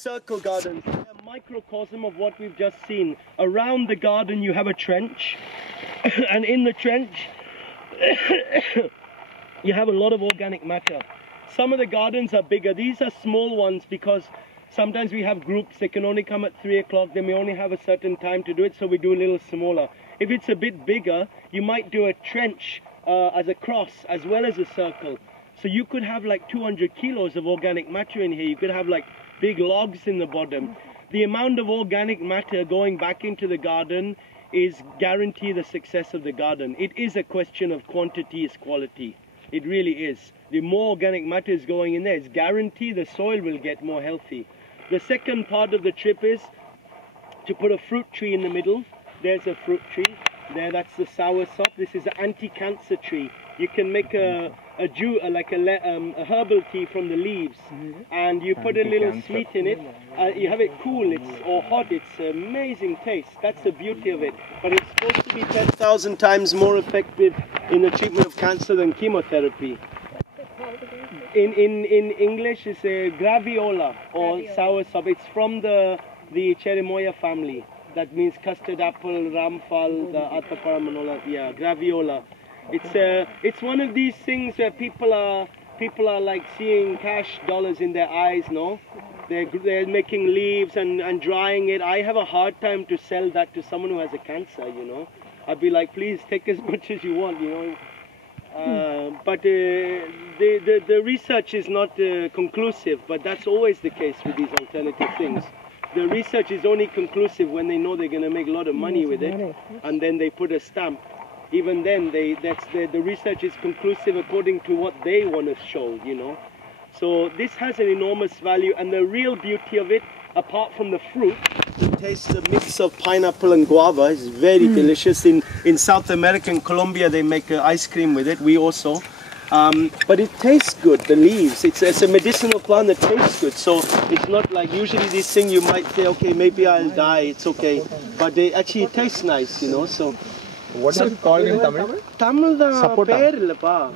Circle gardens, a microcosm of what we've just seen. Around the garden you have a trench, and in the trench you have a lot of organic matter. Some of the gardens are bigger. These are small ones because sometimes we have groups, they can only come at 3 o'clock, they may only have a certain time to do it, so we do a little smaller. If it's a bit bigger, you might do a trench as a cross as well as a circle. So you could have like 200 kilos of organic matter in here. You could have like big logs in the bottom. The amount of organic matter going back into the garden is guarantee the success of the garden. It is a question of quantity is quality. It really is. The more organic matter is going in there, it's guarantee the soil will get more healthy. The second part of the trip is to put a fruit tree in the middle. There's a fruit tree. There, that's the soursop. This is an anti-cancer tree. You can make a herbal tea from the leaves, and you put a little sweet in it. You have it cool, or hot. It's amazing taste. That's the beauty of it. But it's supposed to be 10,000 times more effective in the treatment of cancer than chemotherapy. In English, it's a graviola or soursop. It's from the Cherimoya family. That means custard apple, ramphal, the ataparamanola, yeah, graviola. It's one of these things where people are like seeing cash dollars in their eyes, no? They're making leaves and drying it. I have a hard time to sell that to someone who has a cancer, you know. I'd be like, please take as much as you want, you know. But the research is not conclusive, but that's always the case with these alternative things. The research is only conclusive when they know they're going to make a lot of money with it, and then they put a stamp. Even then, the research is conclusive according to what they want to show, you know. So this has an enormous value, and the real beauty of it, apart from the fruit, it tastes a mix of pineapple and guava. It's very delicious. In South America, in Colombia, they make ice cream with it. We also. But it tastes good, the leaves. It's a medicinal plant that tastes good. So it's not like usually this thing you might say, okay, maybe I'll die, it's okay. But they actually taste nice, you know. So what is it called in Tamil? Tamil da per illappa.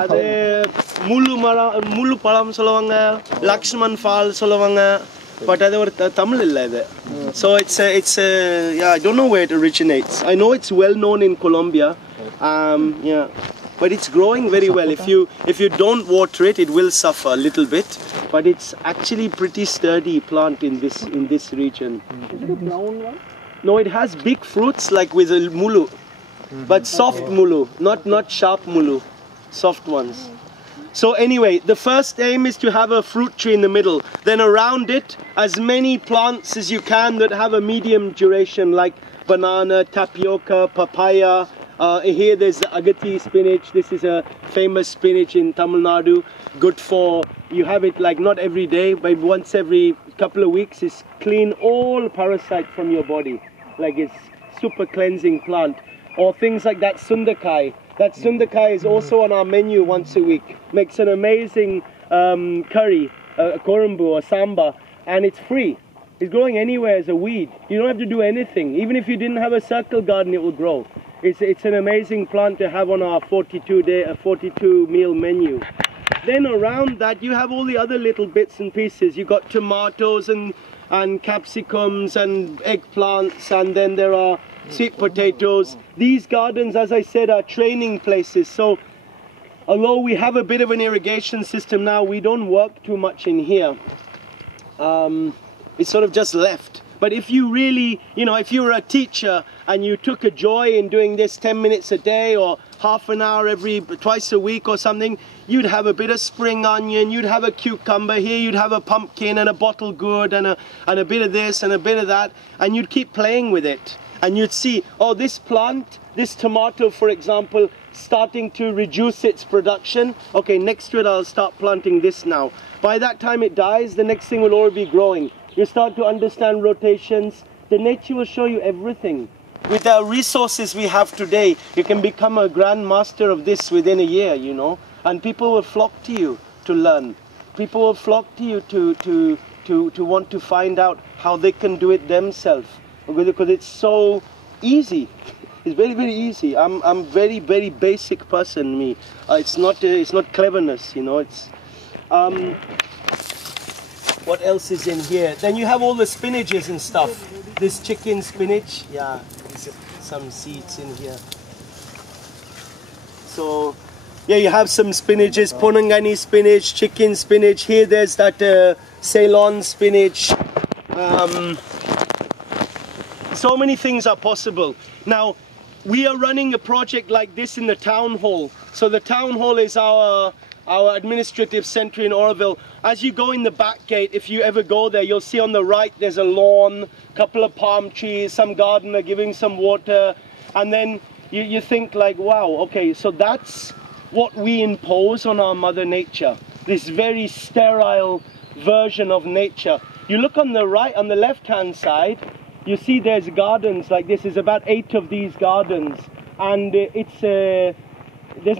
Adu mulu palam soluvanga, Lakshman fall soluvanga. But adu Tamil illa idu. So it's yeah, I don't know where it originates. I know it's well known in Colombia. Yeah. But it's growing very well. If you don't water it, it will suffer a little bit. But it's actually pretty sturdy plant in this region. Is it a brown one? No, it has big fruits like with a mulu, but soft mulu, not sharp mulu, soft ones. So anyway, the first aim is to have a fruit tree in the middle. Then around it, as many plants as you can that have a medium duration, like banana, tapioca, papaya. Here there's the agati spinach. This is a famous spinach in Tamil Nadu. Good for, you have it like not every day, but once every couple of weeks. It's clean all parasite from your body. Like it's super cleansing plant. Or things like that sundakai. That sundakai is also on our menu once a week. Makes an amazing curry, korumbu or samba, and it's free. It's growing anywhere as a weed. You don't have to do anything. Even if you didn't have a circle garden, it will grow. It's an amazing plant to have on our 42 meal menu. Then around that you have all the other little bits and pieces. You've got tomatoes and capsicums and eggplants, and then there are sweet potatoes. These gardens, as I said, are training places. So although we have a bit of an irrigation system now, we don't work too much in here. It's sort of just left. But if you really, you know, if you were a teacher and you took a joy in doing this 10 minutes a day or half an hour twice a week or something, you'd have a bit of spring onion, you'd have a cucumber here, you'd have a pumpkin and a bottle gourd and a bit of this and a bit of that, and you'd keep playing with it. And you'd see, oh, this plant, this tomato, for example, starting to reduce its production. Okay, next to it I'll start planting this now. By that time it dies, the next thing will already be growing. You start to understand rotations. The nature will show you everything. With the resources we have today, you can become a grand master of this within a year, you know. And people will flock to you to learn. People will flock to you to want to find out how they can do it themselves. Because it's so easy. It's very, very easy. I'm very, very basic person, me. It's not cleverness, you know. It's What else is in here? Then you have all the spinaches and stuff. This chicken spinach, yeah, some seeds in here. So, yeah, you have some spinaches, Ponangani spinach, chicken spinach. Here there's that Ceylon spinach. So many things are possible. Now, we are running a project like this in the town hall. So the town hall is our administrative center in Auroville. As you go in the back gate, if you ever go there, you'll see on the right there's a lawn, a couple of palm trees, some gardener giving some water, and then you think like, wow, okay, so that's what we impose on our Mother Nature, this very sterile version of nature. You look on the right, on the left-hand side, you see there's gardens like this. There's about 8 of these gardens, and there's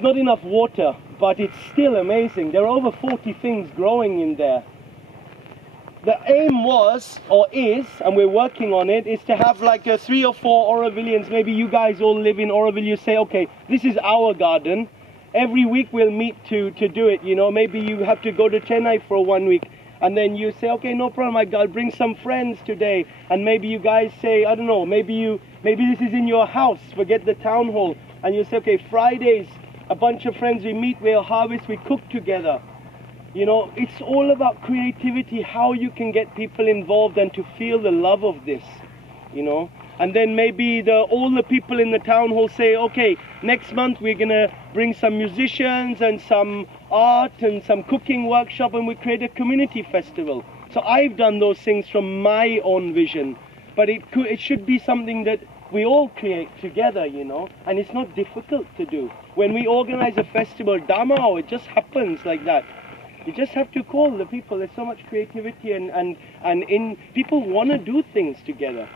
not enough water, but it's still amazing. There are over 40 things growing in there. The aim was, or is, and we're working on it, is to have like 3 or 4 Aurovillians. Maybe you guys all live in Auroville. You say, okay, this is our garden. Every week we'll meet to do it, you know. Maybe you have to go to Chennai for 1 week. And then you say, okay, no problem, I'll bring some friends today. And maybe you guys say, I don't know, maybe this is in your house, forget the town hall. And you say, okay, Fridays, a bunch of friends, we meet, we'll harvest, we cook together. You know, it's all about creativity, how you can get people involved and to feel the love of this, you know. And then maybe all the people in the town hall say, okay, next month we're gonna bring some musicians and some art and some cooking workshop, and we create a community festival. So I've done those things from my own vision, but it should be something that we all create together, you know, and it's not difficult to do. When we organize a festival, Dhamma, it just happens like that. You just have to call the people. There's so much creativity and people want to do things together.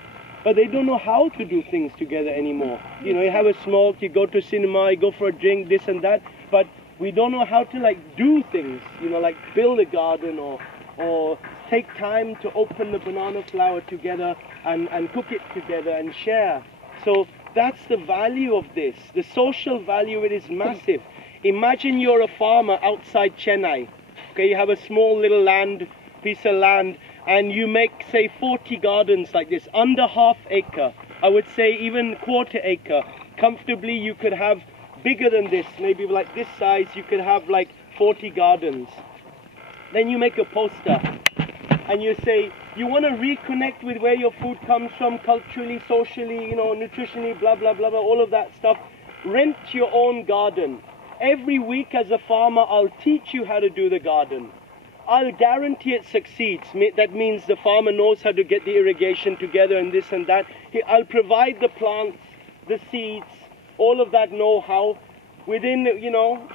But they don't know how to do things together anymore. You know, you have a smoke, you go to cinema, you go for a drink, this and that, but we don't know how to like do things, you know, like build a garden or take time to open the banana flower together and cook it together and share. So that's the value of this. The social value, it is massive. Imagine you're a farmer outside Chennai. Okay, you have a small little piece of land, and you make, say, 40 gardens like this, under ½ acre. I would say even ½ acre. Comfortably, you could have bigger than this, maybe like this size, you could have like 40 gardens. Then you make a poster, and you say, you want to reconnect with where your food comes from, culturally, socially, you know, nutritionally, blah, blah, blah, blah, all of that stuff. Rent your own garden. Every week as a farmer, I'll teach you how to do the garden. I'll guarantee it succeeds. That means the farmer knows how to get the irrigation together and this and that. I'll provide the plants, the seeds, all of that know-how. Within, you know,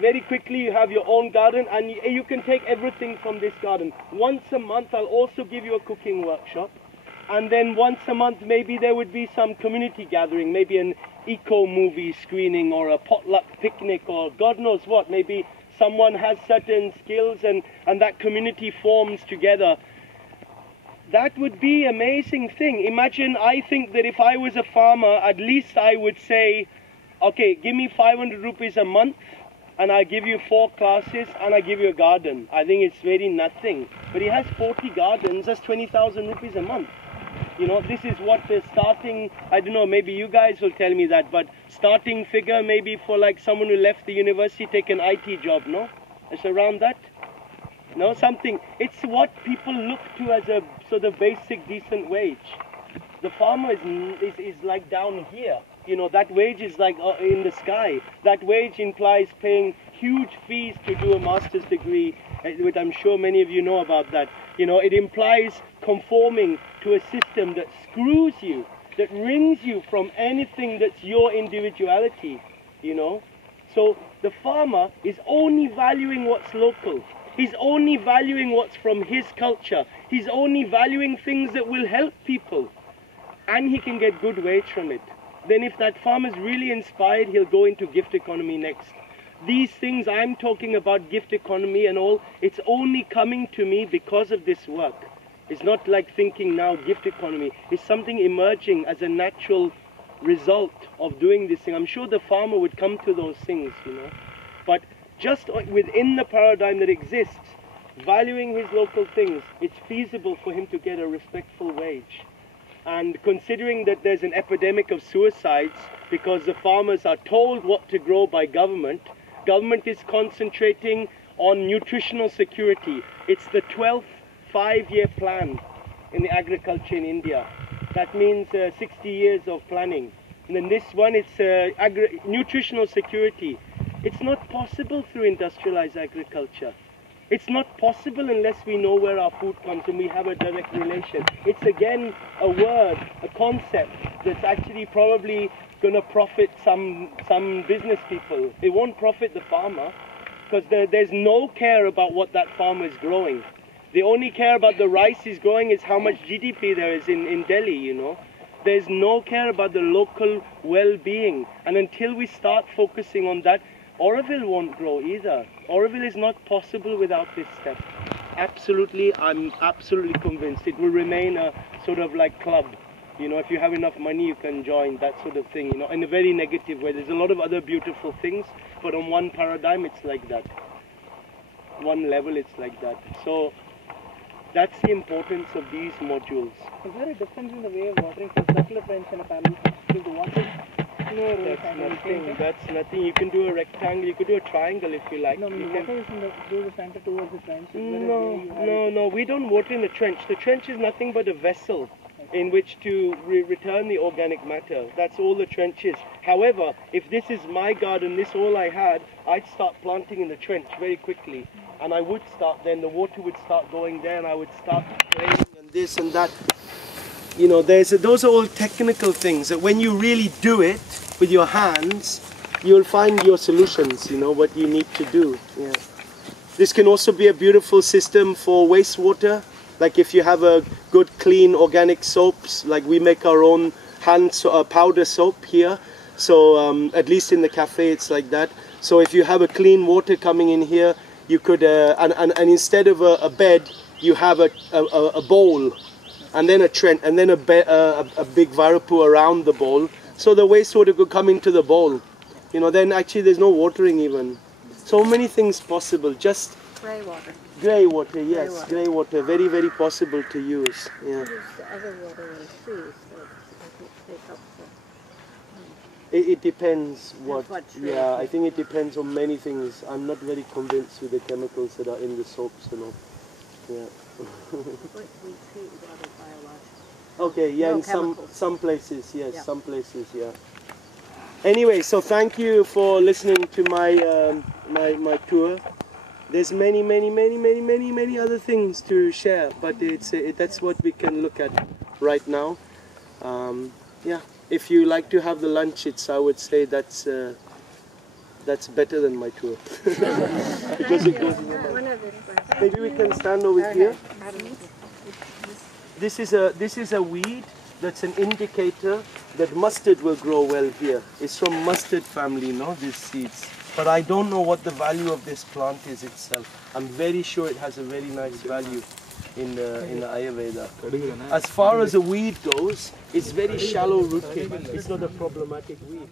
very quickly you have your own garden, and you can take everything from this garden. Once a month I'll also give you a cooking workshop. And then once a month maybe there would be some community gathering, maybe an eco-movie screening or a potluck picnic or God knows what. Maybe someone has certain skills and that community forms together. That would be an amazing thing. Imagine, I think that if I was a farmer, at least I would say, okay, give me 500 rupees a month and I'll give you 4 classes and I'll give you a garden. I think it's really nothing. But he has 40 gardens, that's 20,000 rupees a month. You know, this is what the starting, I don't know, maybe you guys will tell me that, but starting figure maybe for like someone who left the university, take an IT job, no? It's around that? No, something. It's what people look to as a sort of basic decent wage. The farmer is like down here. You know, that wage is like in the sky. That wage implies paying huge fees to do a master's degree, which I'm sure many of you know about that. You know, it implies conforming to a system that screws you, that wrings you from anything that's your individuality, you know. So the farmer is only valuing what's local. He's only valuing what's from his culture. He's only valuing things that will help people. And he can get good wage from it. Then if that farmer is really inspired, he'll go into gift economy next. These things I'm talking about, gift economy and all, it's only coming to me because of this work. It's not like thinking now gift economy. It's something emerging as a natural result of doing this thing. I'm sure the farmer would come to those things, you know. But just within the paradigm that exists, valuing his local things, it's feasible for him to get a respectful wage. And considering that there's an epidemic of suicides because the farmers are told what to grow by government, government is concentrating on nutritional security. It's the 12th 5-year plan in the agriculture in India. That means 60 years of planning. And then this one, it's nutritional security. It's not possible through industrialized agriculture. It's not possible unless we know where our food comes and we have a direct relation. It's again a word, a concept that's actually probably going to profit some business people. It won't profit the farmer because there's no care about what that farmer is growing. They only care about the rice he's growing is how much GDP there is in Delhi, you know. There's no care about the local well-being. And until we start focusing on that, Auroville won't grow either. Auroville is not possible without this step. Absolutely, I'm absolutely convinced. It will remain a sort of like club. You know, if you have enough money, you can join, that sort of thing, you know, in a very negative way. There's a lot of other beautiful things, but on one paradigm, it's like that. One level, it's like that. So, that's the importance of these modules. Is there a difference in the way of watering for circular trench and a panel? Because the water That's nothing. You can do a rectangle, you could do a triangle if you like. No, the water is through the center towards the trench. No, we don't water in the trench. The trench is nothing but a vessel in which to return the organic matter. That's all the trench is. However, if this is my garden, this all I had, I'd start planting in the trench very quickly. And I would start then, the water would start going there and I would start spraying and this and that. You know, those are all technical things that when you really do it with your hands, you'll find your solutions, you know, what you need to do. Yeah. This can also be a beautiful system for wastewater. Like if you have a good clean organic soaps, like we make our own powder soap here. So at least in the cafe it's like that. So if you have a clean water coming in here, you could, and instead of a bed, you have a bowl. And then a trench, and then a big Varapu around the bowl, so the wastewater could come into the bowl. You know, then actually there's no watering even. So many things possible. Just grey water. Grey water, yes, grey water. Very, very possible to use. Yeah. The other water will freeze, so it takes up It depends what. Yeah, I think it depends on many things. I'm not very convinced with the chemicals that are in the soaps, you know. Yeah. Okay, yeah, in some places, yes, yeah. Some places, yeah. Anyway, so thank you for listening to my my tour. There's many other things to share, but that's what we can look at right now. Yeah, if you like to have the lunch, I would say that's better than my tour. Because it goes. Maybe we can stand over here. This is a weed that's an indicator that mustard will grow well here. It's from mustard family, no, these seeds. But I don't know what the value of this plant is itself. I'm very sure it has a very nice value in the Ayurveda. As far as a weed goes, it's very shallow rooted. It's not a problematic weed.